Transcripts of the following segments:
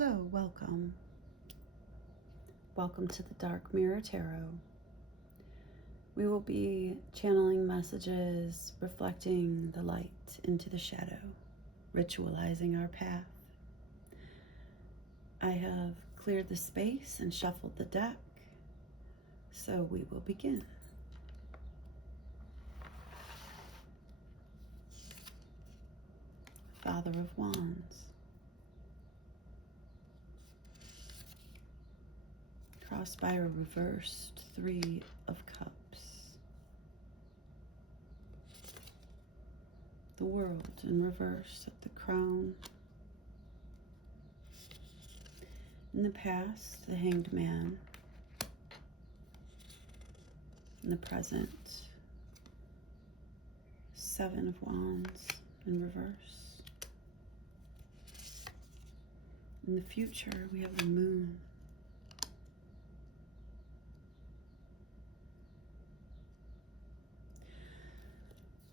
Hello, welcome. Welcome to the Dark Mirror Tarot. We will be channeling messages, reflecting the light into the shadow, ritualizing our path. I have cleared the space and shuffled the deck, so we will begin. Father of Wands. Crossed by a reversed Three of Cups. The World in reverse at the crown. In the past, the Hanged Man. In the present, Seven of Wands in reverse. In the future, we have the Moon.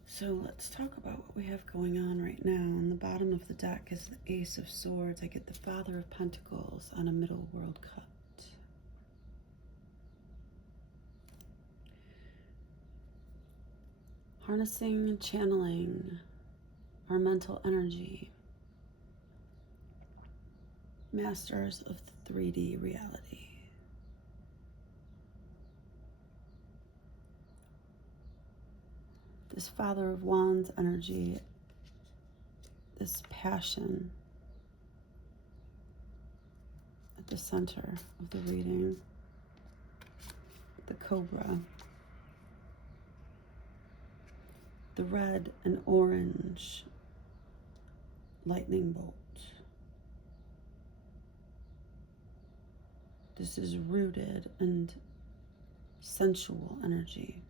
So let's talk about what we have going on right now. On the bottom of the deck is the Ace of Swords. I get the Father of Pentacles on a middle world cut. Harnessing and channeling our mental energy. Masters of the 3D reality. This Father of Wands energy, this passion at the center of the reading, the Cobra, the red and orange lightning bolt. This is rooted and sensual energy.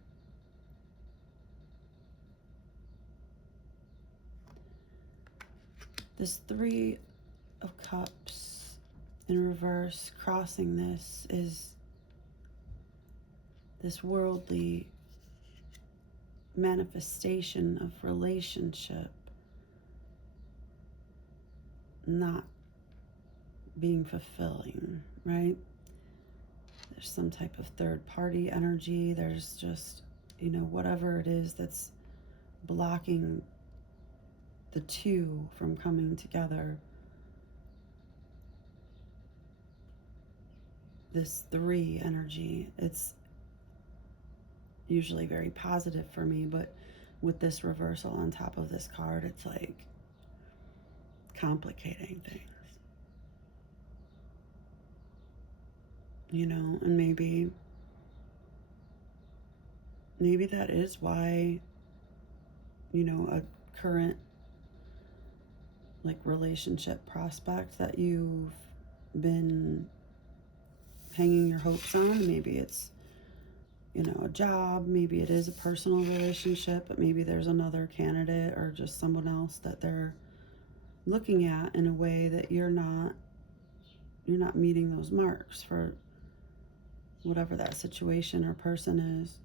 This Three of Cups in reverse, crossing this, is this worldly manifestation of relationship not being fulfilling, right? There's some type of third party energy. There's just, whatever it is that's blocking the two from coming together. This three energy, it's usually very positive for me, but with this reversal on top of this card, it's like complicating things. And maybe that is why, a current relationship prospect that you've been hanging your hopes on. Maybe it's, a job, maybe it is a personal relationship, but maybe there's another candidate or just someone else that they're looking at in a way that you're not meeting those marks for whatever that situation or person is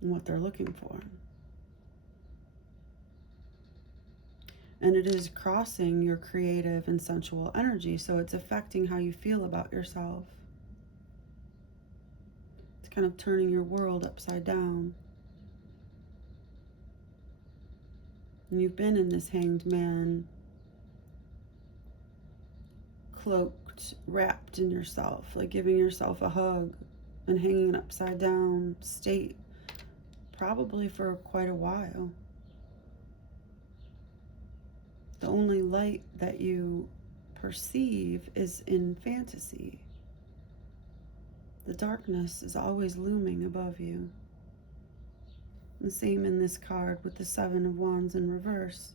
and what they're looking for. And it is crossing your creative and sensual energy, so it's affecting how you feel about yourself. It's kind of turning your world upside down. And you've been in this Hanged Man, cloaked, wrapped in yourself, like giving yourself a hug and hanging an upside down state, probably for quite a while. The only light that you perceive is in fantasy. The darkness is always looming above you. The same in this card with the Seven of Wands in reverse.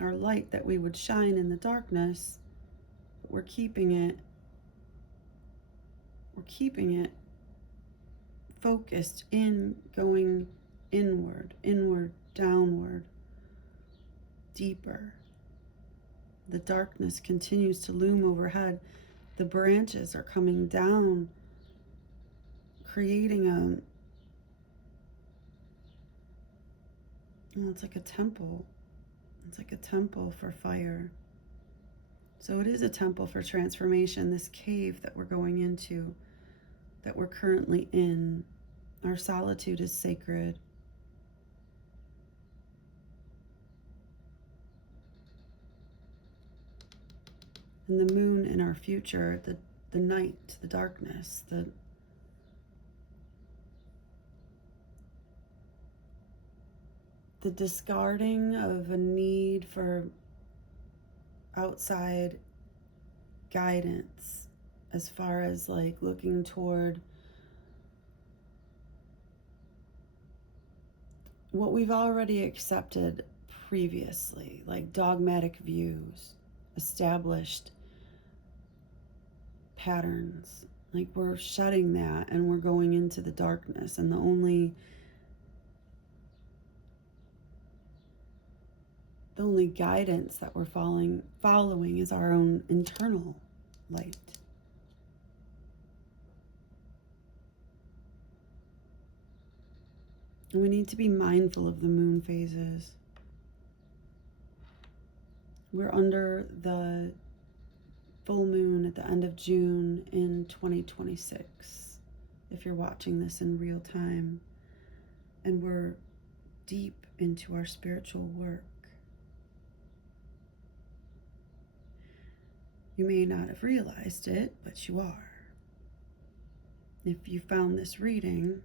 Our light that we would shine in the darkness, but we're keeping it focused in, going inward, downward, deeper. The darkness continues to loom overhead. The branches are coming down, creating Well, it's like a temple. It's like a temple for fire. So it is a temple for transformation. This cave that we're going into, that we're currently in, our solitude is sacred. And the moon in our future, the night, the darkness, the discarding of a need for outside guidance, as far as like looking toward what we've already accepted previously, like dogmatic views, established patterns. Like we're shedding that and we're going into the darkness, and the only guidance that we're following is our own internal light. And we need to be mindful of the moon phases. We're under the full moon at the end of June in 2026, if you're watching this in real time. And we're deep into our spiritual work. You may not have realized it, but you are. If you found this reading,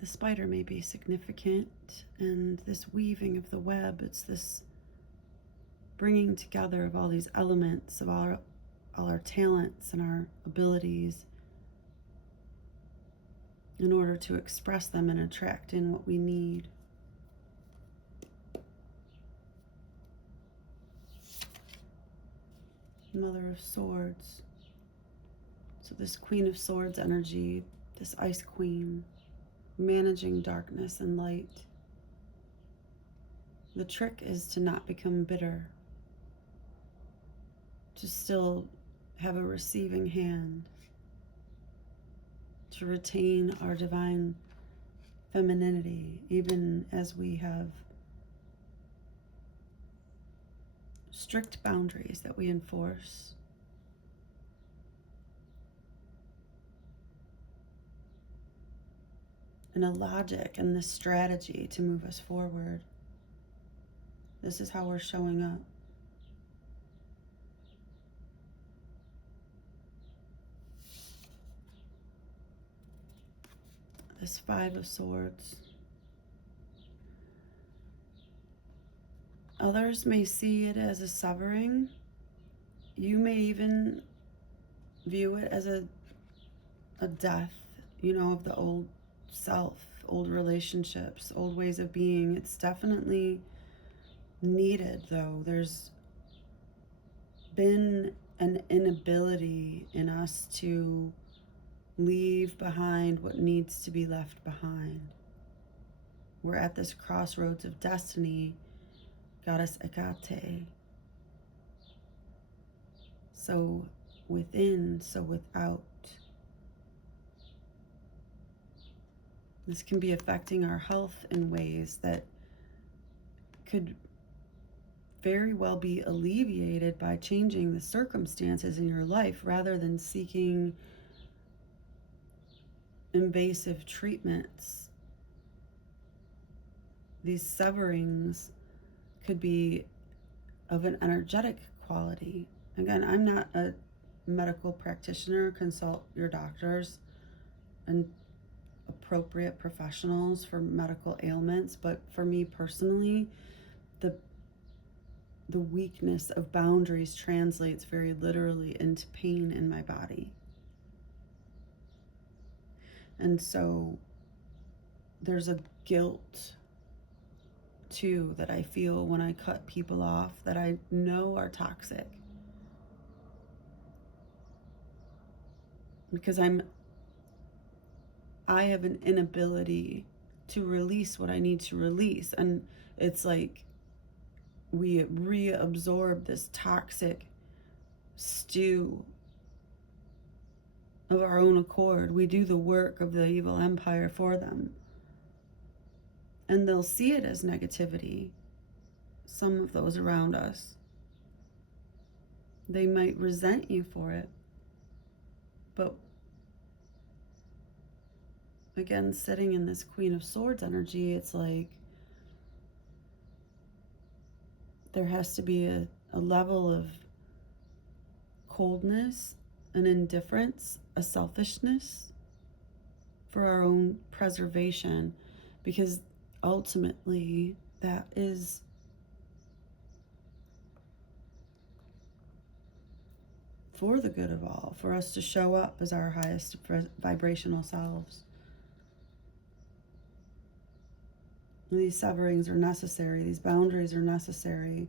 the spider may be significant, and this weaving of the web, it's this bringing together of all these elements of all our talents and our abilities in order to express them and attract in what we need. Mother of Swords. So this Queen of Swords energy, this Ice Queen, managing darkness and light. The trick is to not become bitter, to still have a receiving hand, to retain our divine femininity, even as we have strict boundaries that we enforce. And a logic and this strategy to move us forward. This is how we're showing up. This Five of Swords. Others may see it as a severing. You may even view it as a death, of the old self, old relationships, old ways of being. It's definitely needed, though. There's been an inability in us to leave behind what needs to be left behind. We're at this crossroads of destiny, Goddess Hecate. So within, so without. This can be affecting our health in ways that could very well be alleviated by changing the circumstances in your life rather than seeking invasive treatments. These severings could be of an energetic quality. Again, I'm not a medical practitioner. Consult your doctors and appropriate professionals for medical ailments, but for me personally, the weakness of boundaries translates very literally into pain in my body. And so there's a guilt too that I feel when I cut people off that I know are toxic, because I have an inability to release what I need to release. And it's like we reabsorb this toxic stew of our own accord. We do the work of the evil empire for them. and they'll see it as negativity. Some of those around us, they might resent you for it. But again, sitting in this Queen of Swords energy, it's like there has to be a level of coldness, an indifference, a selfishness for our own preservation, because ultimately that is for the good of all, for us to show up as our highest vibrational selves. These severings are necessary, these boundaries are necessary.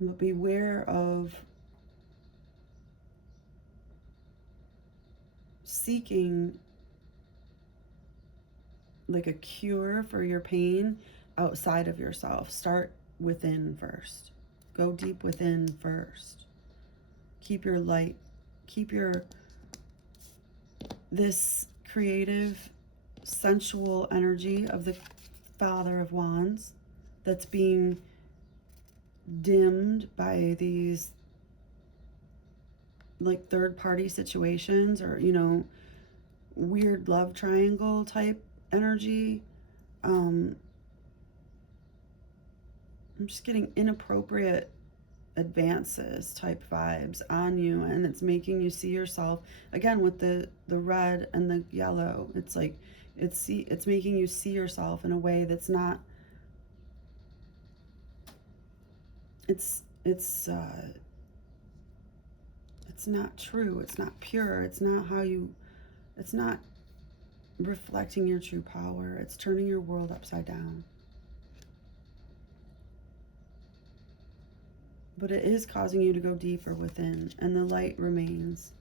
But beware of seeking like a cure for your pain outside of yourself. Start within first. Go deep within first. Keep your light, keep this creative, sensual energy of the Father of Wands that's being dimmed by these like third-party situations, or weird love triangle type energy. I'm just getting inappropriate advances type vibes on you, and it's making you see yourself again with the red and the yellow. It's like it's making you see yourself in a way that's not, it's not true, it's not pure, it's not reflecting your true power. It's turning your world upside down. But it is causing you to go deeper within, and the light remains,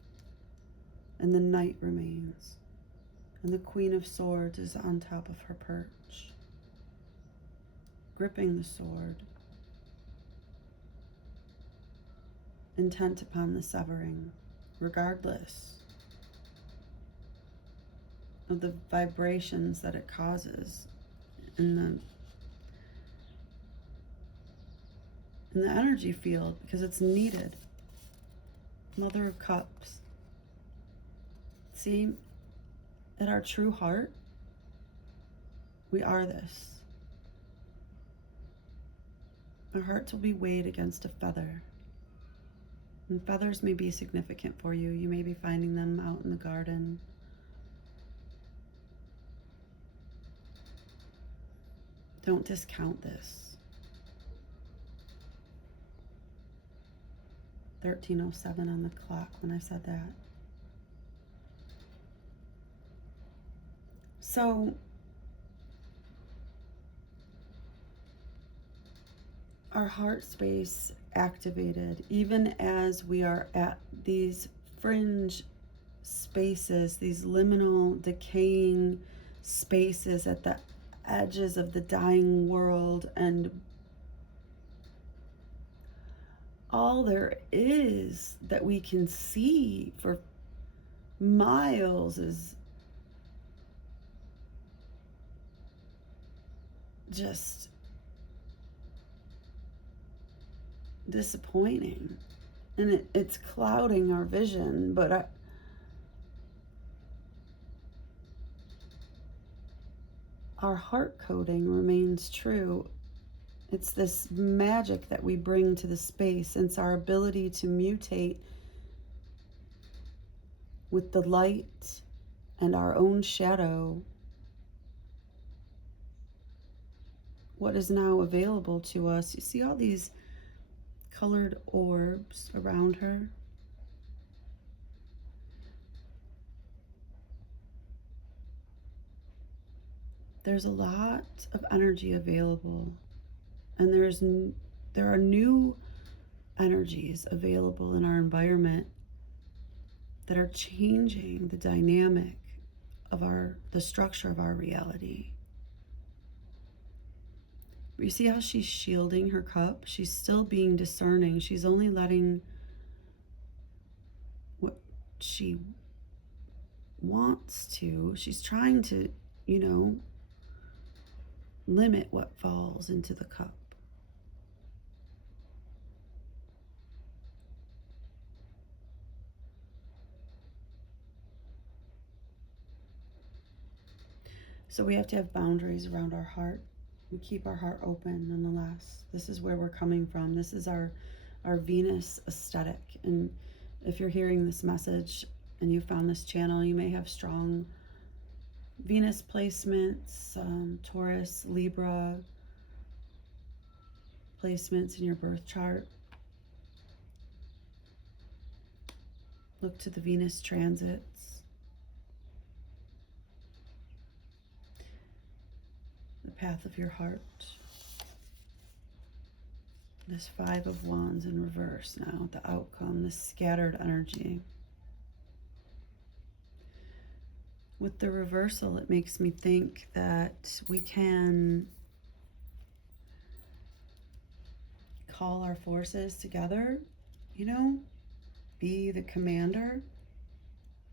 and the night remains, and the Queen of Swords is on top of her perch, gripping the sword, intent upon the severing, regardless of the vibrations that it causes in the energy field, because it's needed. Mother of Cups. See, at our true heart, we are this. Our hearts will be weighed against a feather. And feathers may be significant for you. You may be finding them out in the garden. Don't discount this. 13:07 on the clock when I said that. So our heart space activated, even as we are at these fringe spaces, these liminal decaying spaces at the edges of the dying world, and all there is that we can see for miles is just disappointing, and it's clouding our vision. But our heart coding remains true. It's this magic that we bring to the space. It's our ability to mutate with the light and our own shadow. What is now available to us. You see all these colored orbs around her? There's a lot of energy available, and there are new energies available in our environment that are changing the dynamic of the structure of our reality. You see how she's shielding her cup? She's still being discerning. She's only letting what she wants to. She's trying to you know, limit what falls into the cup. So we have to have boundaries around our heart. We keep our heart open nonetheless. This is where we're coming from. This is our Venus aesthetic. And if you're hearing this message and you found this channel, you may have strong Venus placements, Taurus, Libra placements in your birth chart. Look to the Venus transits. The path of your heart. This Five of Wands in reverse now, the outcome, this scattered energy. With the reversal, it makes me think that we can call our forces together, you know, be the commander,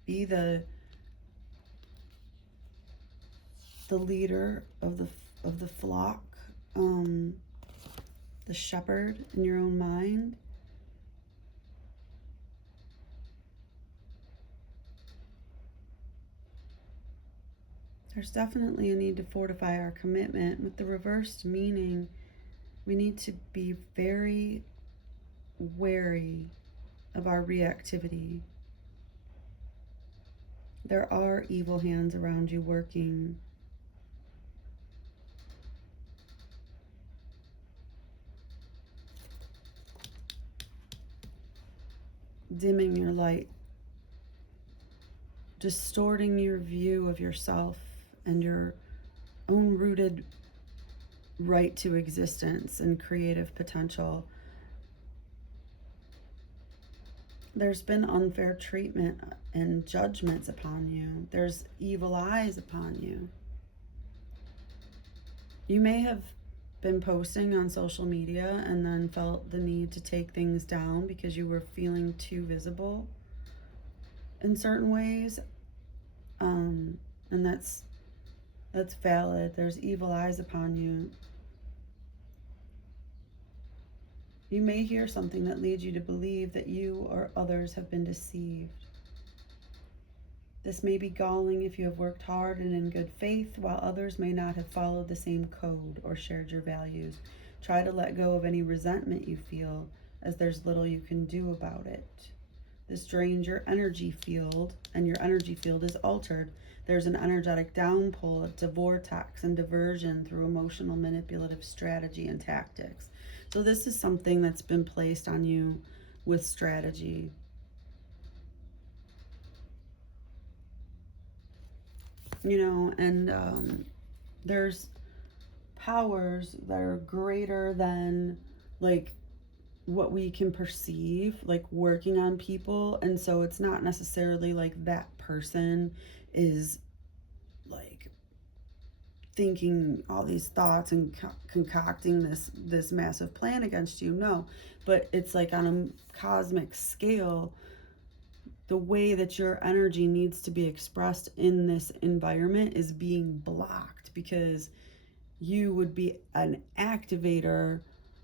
be the leader of the flock, the shepherd in your own mind. There's definitely a need to fortify our commitment. With the reversed meaning, we need to be very wary of our reactivity. There are evil hands around you working. Dimming your light, distorting your view of yourself and your own rooted right to existence and creative potential. There's been unfair treatment and judgments upon you. There's evil eyes upon you. You may have been posting on social media and then felt the need to take things down because you were feeling too visible in certain ways. And that's valid. There's evil eyes upon you. You may hear something that leads you to believe that you or others have been deceived. This may be galling if you have worked hard and in good faith, while others may not have followed the same code or shared your values. Try to let go of any resentment you feel, as there's little you can do about it. This drains your energy field, and your energy field is altered. There's an energetic downpull, it's a vortex and diversion through emotional manipulative strategy and tactics. So this is something that's been placed on you with strategy. You know, and there's powers that are greater than like what we can perceive, like working on people. And so it's not necessarily like that person is like thinking all these thoughts and concocting this massive plan against you. No, but it's like on a cosmic scale, the way that your energy needs to be expressed in this environment is being blocked because you would be an activator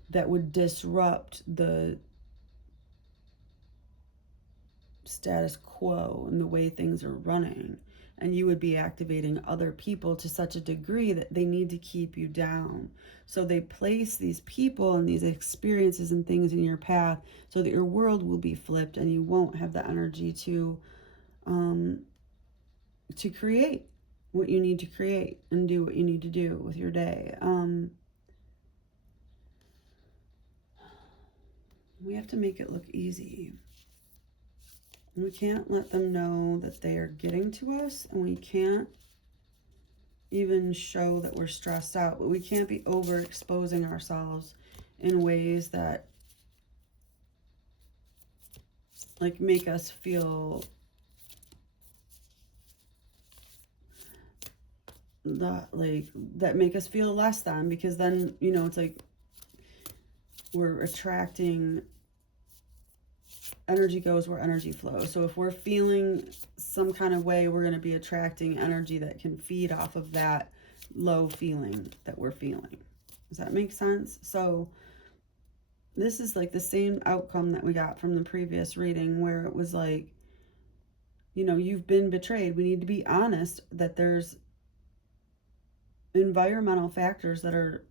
that would disrupt the status quo and the way things are running. And you would be activating other people to such a degree that they need to keep you down. So they place these people and these experiences and things in your path so that your world will be flipped and you won't have the energy to create what you need to create and do what you need to do with your day. We have to make it look easy. We can't let them know that they are getting to us, and we can't even show that we're stressed out, but we can't be overexposing ourselves in ways that like make us feel that make us feel less than, because then, you know, it's like we're attracting. Energy goes where energy flows. So if we're feeling some kind of way we're going to be attracting energy that can feed off of that low feeling that we're feeling. Does that make sense? So this is like the same outcome that we got from the previous reading, where it was like, you know, you've been betrayed. We need to be honest that there's environmental factors that are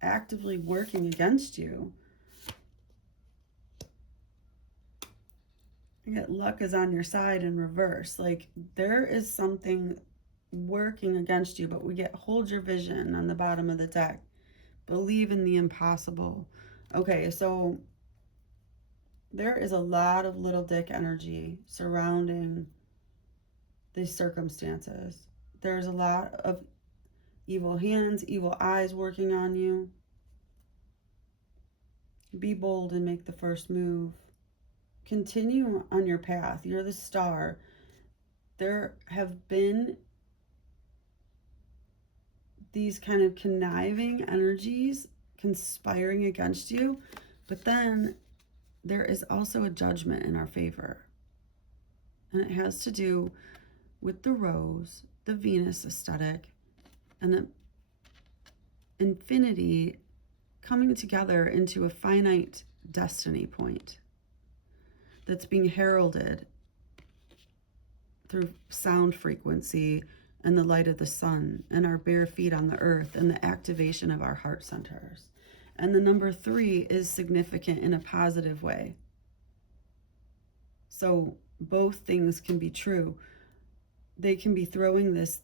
actively working against you. Yet luck is on your side in reverse. Like, there is something working against you, but we get hold your vision on the bottom of the deck. Believe in the impossible. Okay, so there is a lot of little dick energy surrounding these circumstances. There's a lot of evil hands, evil eyes working on you. Be bold and make the first move. Continue on your path. You're the star. There have been these kind of conniving energies conspiring against you, but then there is also a judgment in our favor. And it has to do with the rose, the Venus aesthetic, and the infinity coming together into a finite destiny point that's being heralded through sound frequency and the light of the sun and our bare feet on the earth and the activation of our heart centers. And the number 3 is significant in a positive way. So both things can be true. They can be throwing this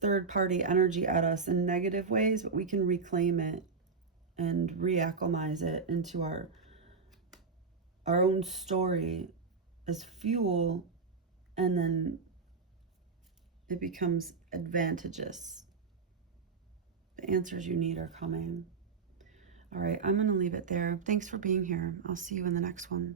third party energy at us in negative ways, but we can reclaim it and reacclimatize it into our own story as fuel, and then it becomes advantageous. The answers you need are coming. All right, I'm going to leave it there. Thanks for being here. I'll see you in the next one.